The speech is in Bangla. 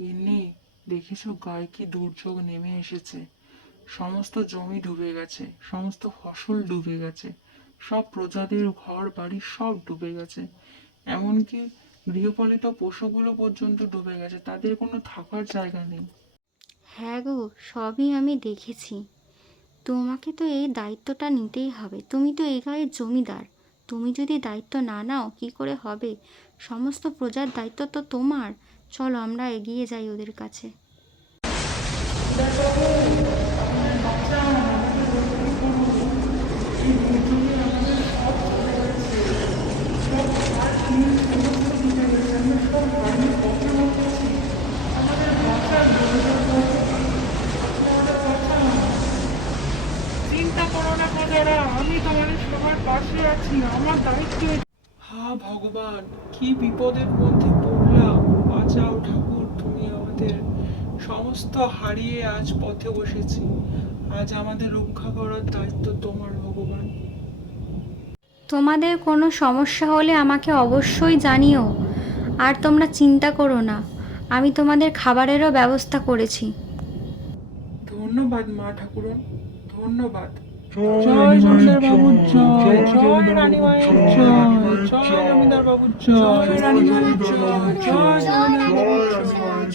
গিন্নি, দেখেছো গায়ে কি দুর্যোগ নেমে এসেছে। সমস্ত জমি ডুবে গেছে, সমস্ত ফসল ডুবে গেছে, সব প্রজাদের ঘর বাড়ি সব ডুবে গেছে। এমনকি গৃহপালিত পশুগুলো পর্যন্ত ডুবে গেছে, তাদের কোনো থাকার জায়গা নেই। হ্যাঁ গো, সবই আমি দেখেছি। তোমাকে তো এই দায়িত্বটা নিতেই হবে, তুমি তো এই গায়ের জমিদার। তুমি যদি দায়িত্ব না নাও কি করে হবে? সমস্ত প্রজার দায়িত্ব তো তোমার। চলো আমরা এগিয়ে যাই ওদের কাছে। চিন্তা করো না প্রজারা, আমি তোমাদের সবার পাশে আছি, আমার দায়িত্ব। হা ভগবান, কি বিপদের মধ্যে পড়লাম। বাঁচাও ঠাকুর, তুমি আমাদের। সমস্ত হারিয়ে আজ পথে বসেছি। আজ আমাদের রক্ষা করার দায়িত্ব তোমার ভগবান। তোমাদের কোনো সমস্যা হলে আমাকে অবশ্যই জানিও। আর তোমরা চিন্তা করো না, আমি তোমাদের খাবারেরও ব্যবস্থা করেছি। ধন্যবাদ মা ঠাকুরন, ধন্যবাদ। জয় জমিদার বাবুর জয়, জয় রানী মায়ের জয়, জয় জমিদার বাবুর জয়, রানী মায়ের জয়, জয় জমিদার বাবুর জয়।